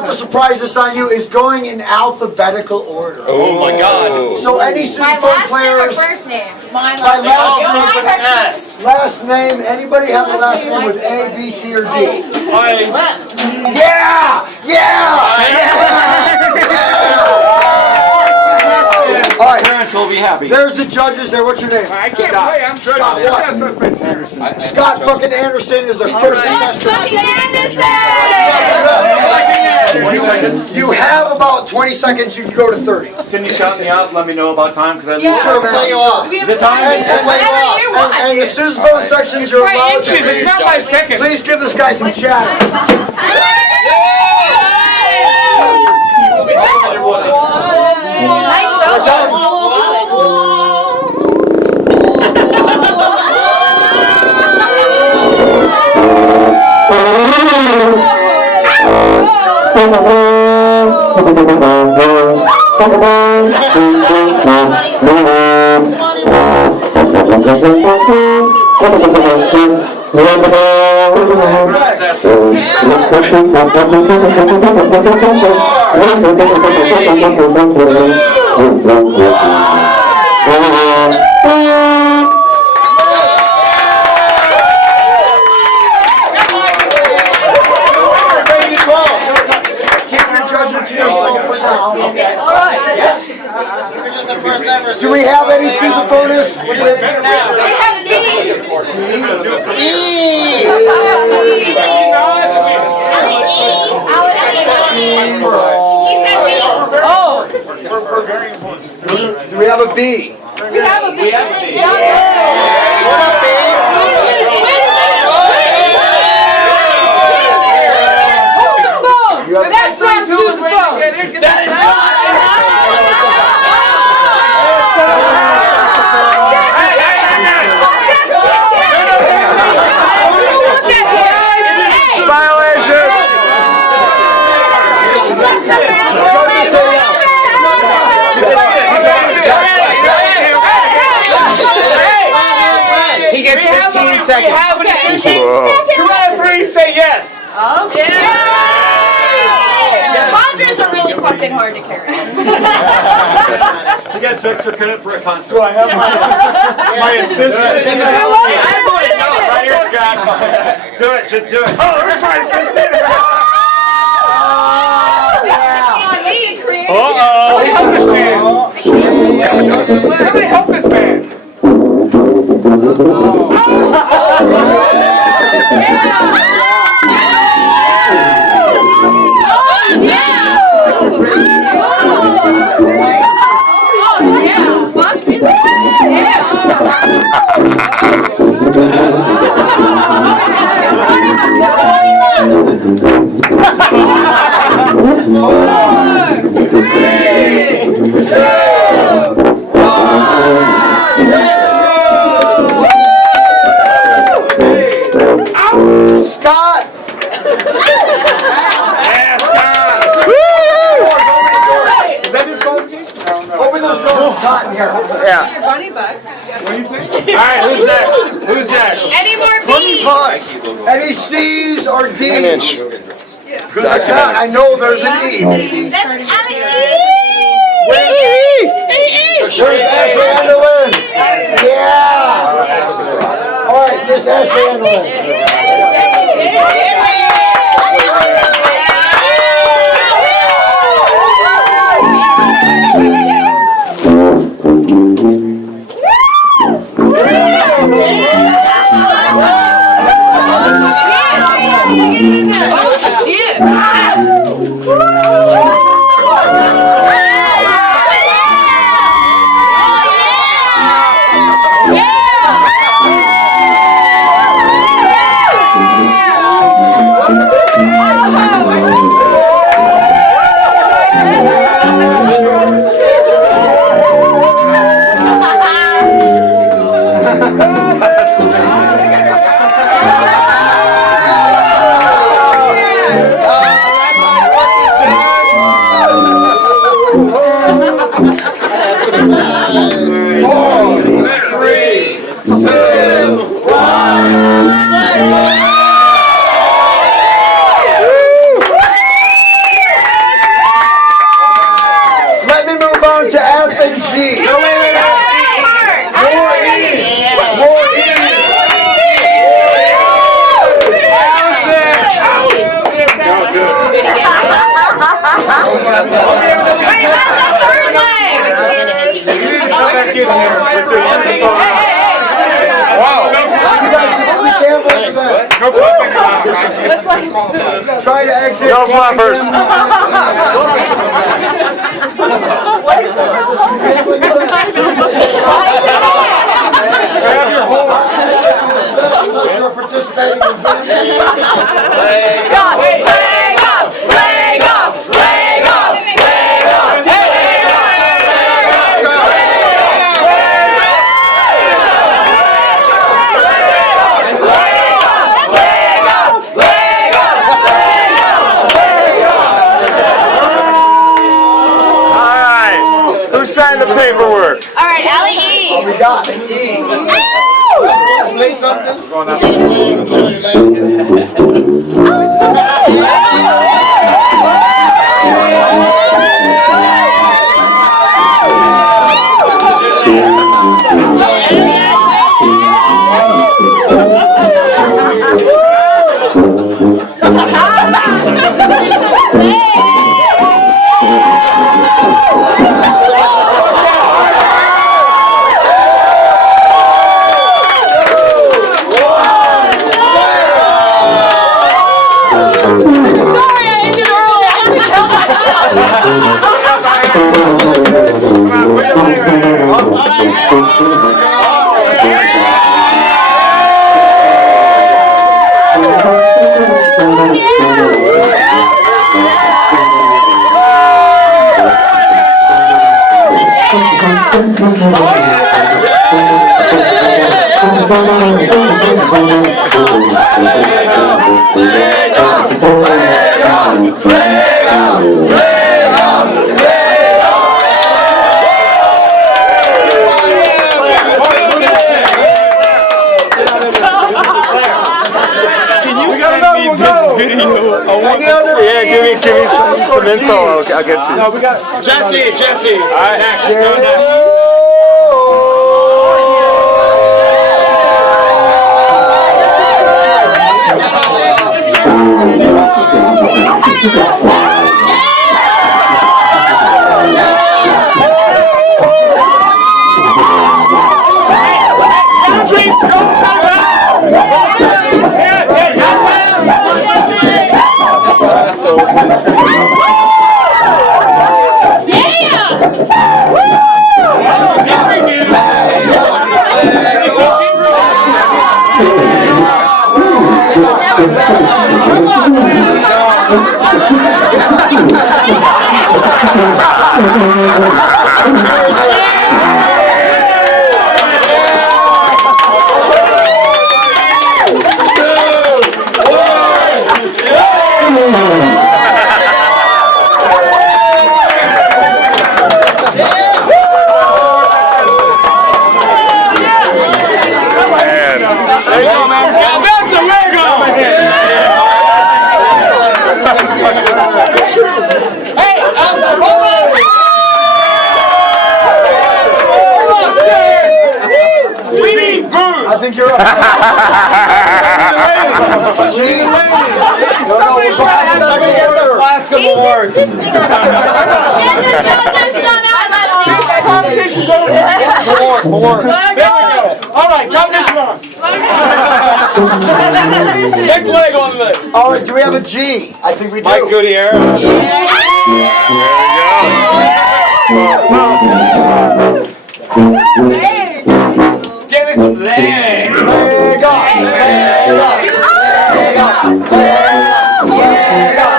have to surprise this on you, is going in alphabetical order. Oh my God. So any sousaphone players... First name. My last name with an S. Last name, anybody have a last name with A, B, C, or D? Yeah! All right. Parents will be happy. There's the judges there. What's your name? I can't play. I'm Scott Anderson. Scott fucking Anderson is the first contestant. You have about 20 seconds. You can go to 30. Can you shout me out? Let me know about time because I Yeah, sure, play you off. The time? And the sousaphone sections are allowed to It's not by seconds. Please give this guy some chatter. Nice Do we have any sousaphonists? They have me. He said me. Oh. Do we have a B? We have a B. That's not sousaphone. That is not. Violation. He gets 15 seconds. Two referees say yes. Okay. Conjures are really fucking hard to carry. He gets extra credit for a concert. Do I have my assistant? Right here, Scott. Do it, just do it. Oh, there's my assistant. Somebody help this man. Somebody help this man. Scott! Yeah, Scott. Is that his qualification? Open those doors. Time here. Yeah. $20. What do you say? All right, who's next? Who's next? Any more B's? Any C's or D's? Because I know there's an E. Where's Ashley Anderlin? Yeah! All right, Miss Ashley Anderlin. Let's like. Try to exit. No flappers. What is the real Grab your hold. Unless you're participating in Leg off, leg off, leg off, leg off, leg off, Alright. Who signed the paperwork? All right, Allie E. we got an E. Play something. Yeah, give me some info. I'll get you. No, we got Jesse. All right. Next. I think you're up. Gee. No, we're passing somebody get the flask of awards. Four. There we go. All right, competition on. Next leg on the leg. All right, do we have a G? I think we do. Mike Goodyear. There Give me some leg. Leg off. Leg off. Leg off. Leg off.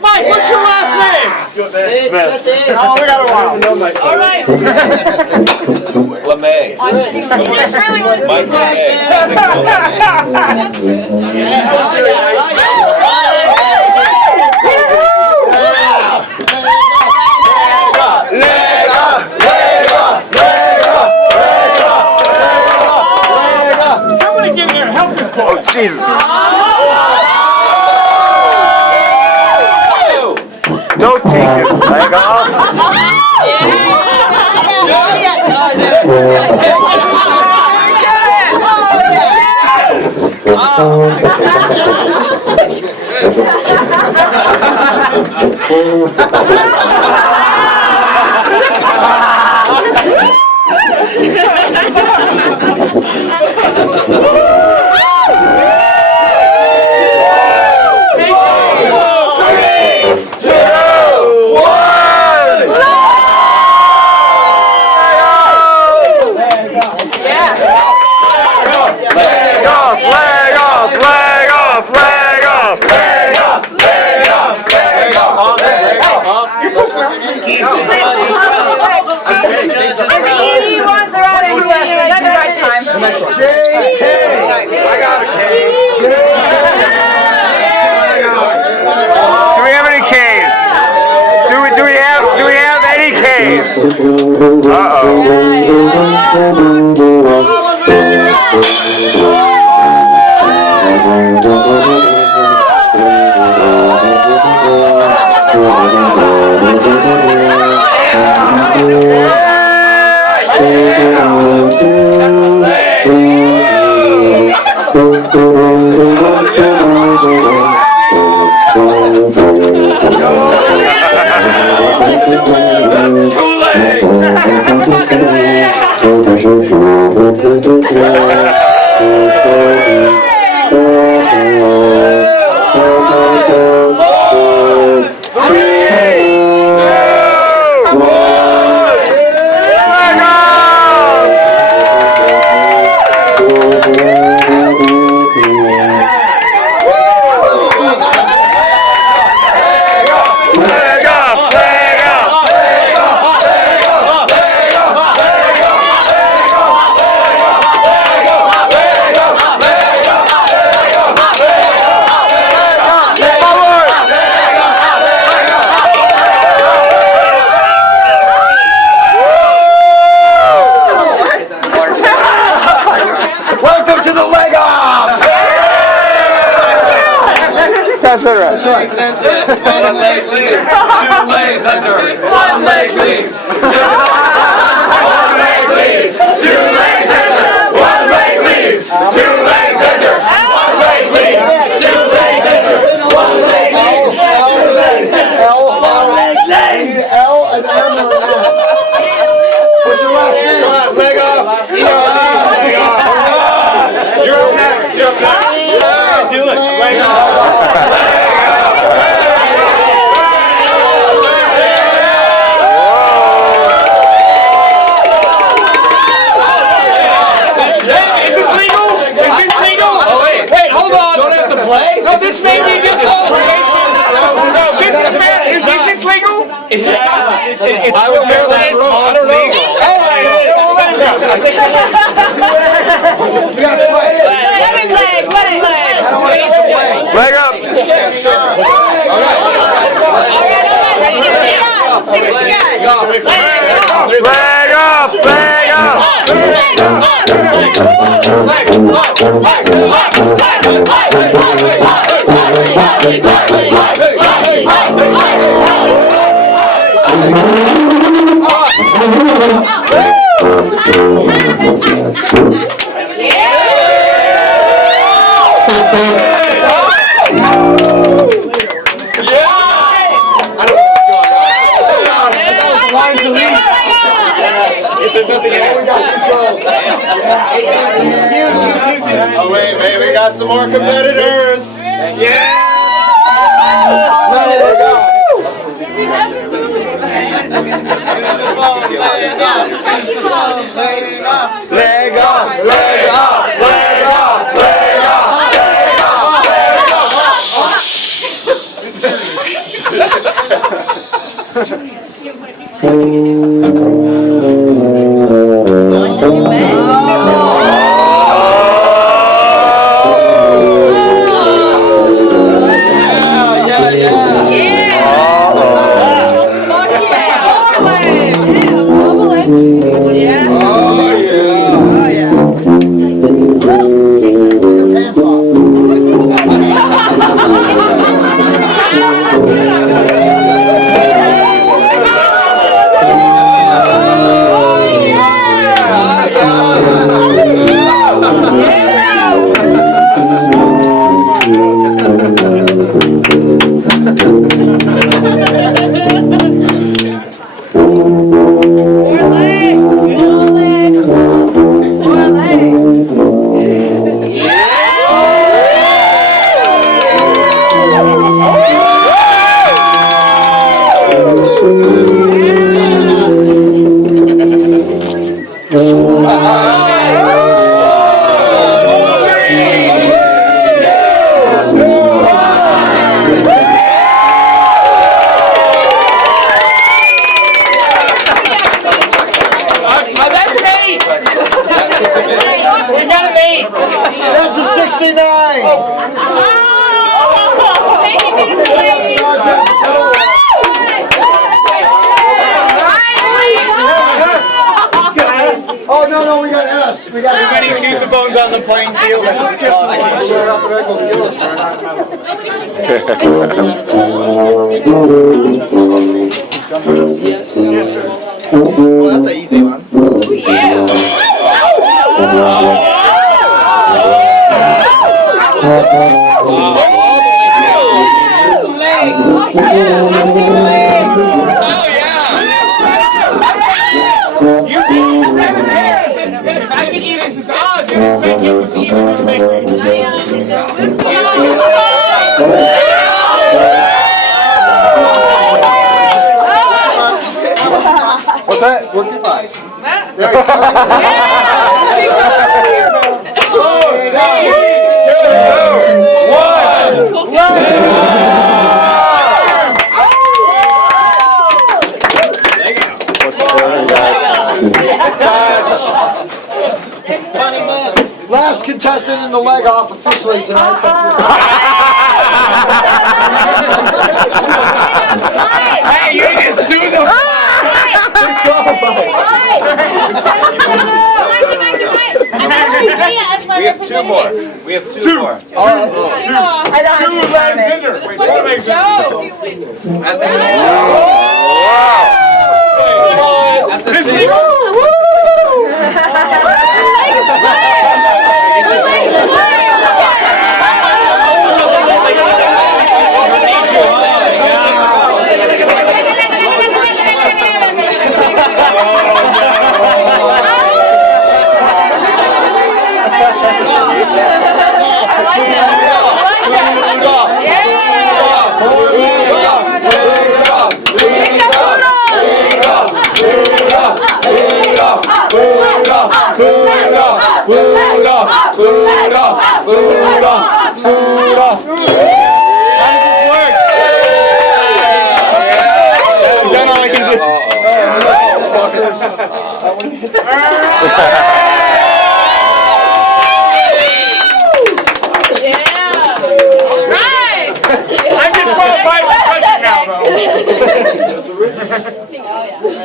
Mike, what's your last name? Smith. Oh, we got a while. All right. LeMay. This really was Mike LeMay. Leg off. That's all right. One leg leaves, two legs under. One leg leaves. One leg leaves, two legs under. One leg leaves, two legs under. One leg leaves, two legs under. One leg leaves, two legs under. L and M. What's your last name? Leg off. Leg off. You're up next. You're up next. Do it. Leg off. No, this may be good. No, is this legal? Is this not? It's still Maryland. I don't know. Let him leg. Leg up. See what you got. Leg off. Leg off. There's nothing else. Oh wait, we got some more competitors. Yeah! Leg off, leg off, leg off, leg off, That's a 69. Oh, no, we got S. We got Too many sousaphones on the playing field. That's Well, that's an easy one. What's that? Turkey box. There you go. Last contestant in the leg off officially tonight. Hey, you need to sue them. We have two more. We have two more. Two legs in there. Wait, two legs in there. At the same At the same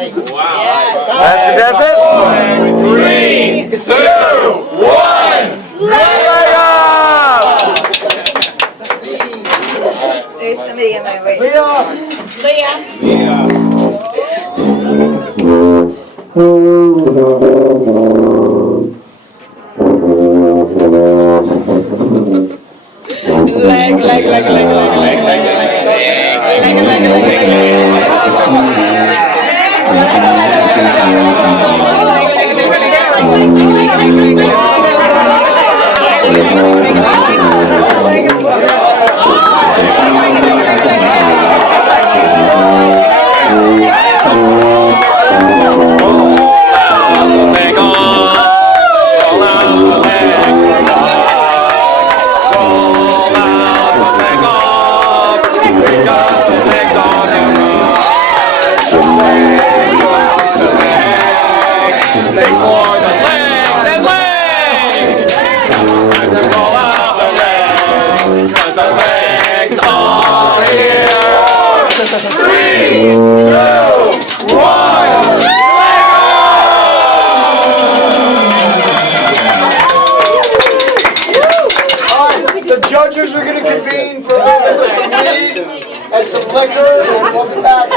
Last contestant. 3, 2, 1. Leg off. There's somebody in my way. Leah. The judges are going to convene for a little bit of some meat and some liquor, and we'll be back.